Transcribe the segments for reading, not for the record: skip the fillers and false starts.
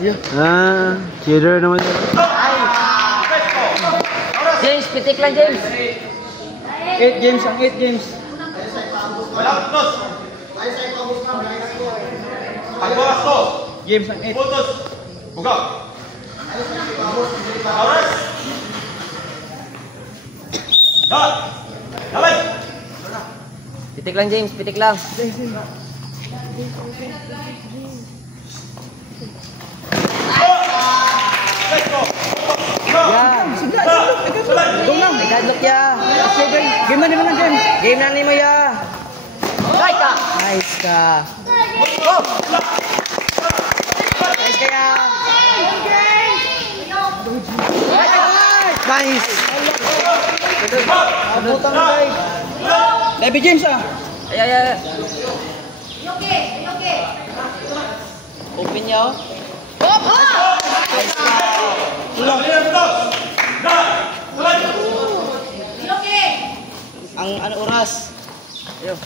Cheater naman yun. James, pitik lang James. 8 games ang 8 games. Games ang 8. Pitik lang James, pitik lang. Nagkadlock ya. Game na naman ang game. Game na ni mo ya. Nice ka. Nice kaya. Nice. Abutang guys. Levy James ah. Ay. Open niya. Ang ano oras? Ayo.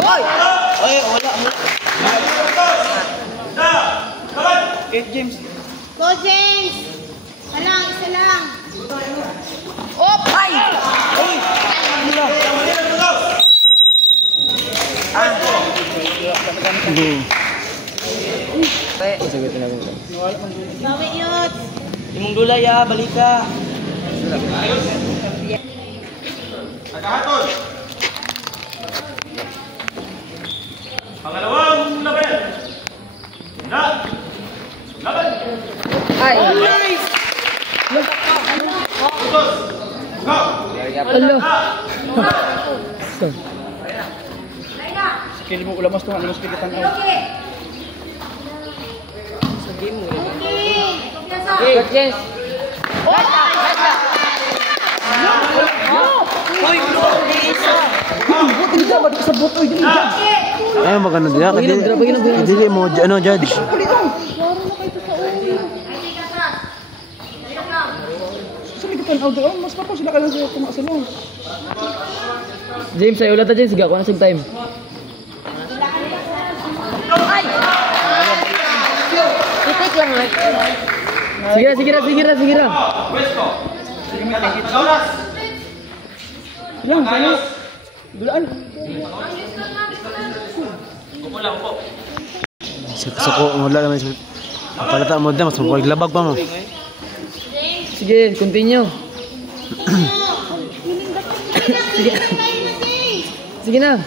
Oy, wala. 8 games. Go James! Isa lang. Ay! Bawi yun. Imong dula ya, balik ka. Nakahatol. Pangalawang laban. Laban. Ay! Nice. Putos. Go. Hello. Skill mo ulamas to, alas kita tanaw. Good James. Oy, bro, isa. Buti sa buto, hindi dyan. Ay, maganda diya. Hindi mo, ano, judge. Sa ligatan auto, mas papo sila kalang sa kumasalong. James, ay ulat na James. Sige, ako na sig time. Ay! Pitik lang like. Sige na. Westo. Oras. Lang, sana. Dulaan. Upo lang po. Suko, wala naman. Palata mo na, mas mapaglabag pa mo. Sige, continue. Sige na.